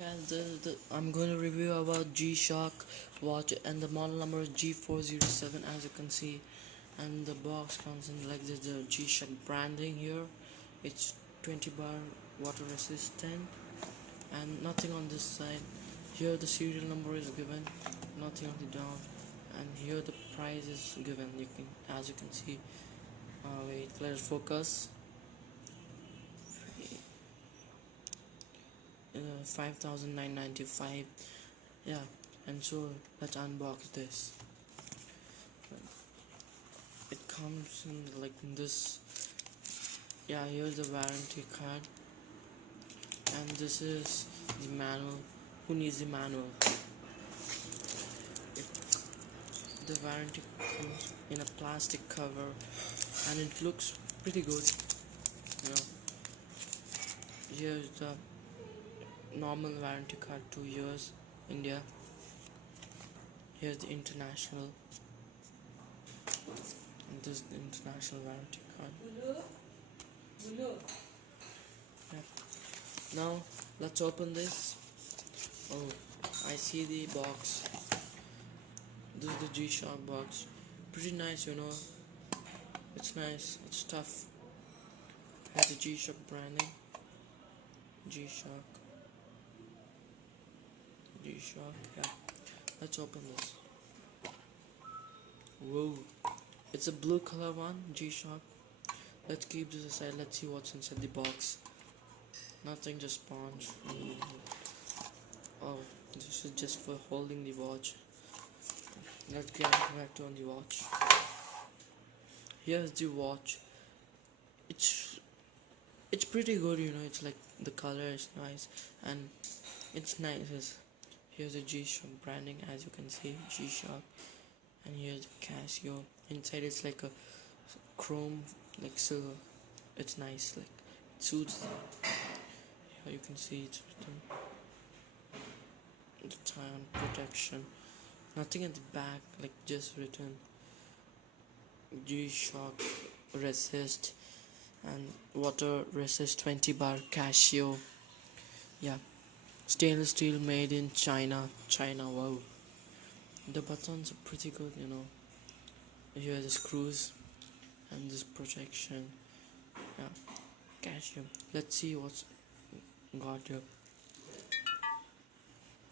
And I'm going to review about G-Shock watch, and the model number is G407, as you can see. And the box comes in like this, the G-Shock branding here. It's 20 bar water resistant, and nothing on this side. Here the serial number is given, nothing on the down, and here the price is given. You can, as you can see. Wait, let's focus. 5,995. Yeah, and so let's unbox this. It comes in like this. Yeah, here's the warranty card, and this is the manual. Who needs the manual? The warranty comes in a plastic cover, and it looks pretty good. You know, here's the normal warranty card, 2 years, India. Here's the international, and this is the international warranty card. Yeah. Now let's open this. Oh, I see the box. This is the G-Shock box. Pretty nice, you know. It's nice. It's tough. Has the G-Shock branding. G-Shock. G-Shock. Yeah. Let's open this. Whoa. It's a blue color one. G-Shock. Let's keep this aside. Let's see what's inside the box. Nothing, just sponge. Oh, this is just for holding the watch. Let's get back on the watch. Here's the watch. It's pretty good, you know. It's like the color is nice and it's nice. Here's the G-Shock branding, as you can see, G-Shock, and here's the Casio. Inside it's like a chrome, like silver. It's nice, like it suits. Here you can see it's written the time protection. Nothing at the back, like just written G-Shock resist and water resist 20 bar Casio. Yeah, stainless steel made in China. Wow. The buttons are pretty good, you know. Here are the screws and this protection. Yeah, Casio. Let's see what's got here.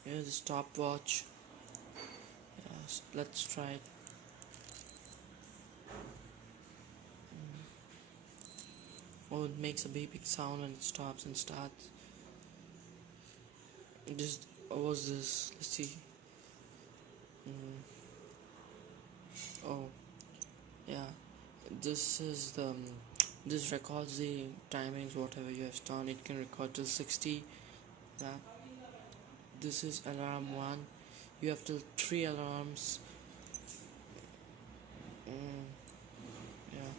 Here's the stopwatch. Yes, let's try it. Oh, it makes a beeping sound when it stops and starts. Just what was this? Let's see. Oh, yeah. This is the this records the timings, whatever you have done. It can record till 60. Yeah. This is alarm 1. You have till 3 alarms. Yeah.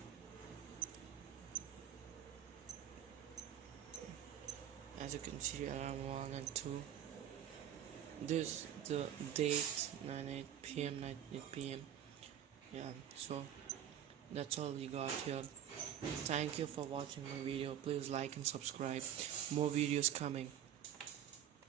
As you can see, alarm 1 and 2. This the date 9:08 p.m. 9:08 p.m. Yeah, so that's all we got here. Thank you for watching my video. Please like and subscribe. More videos coming.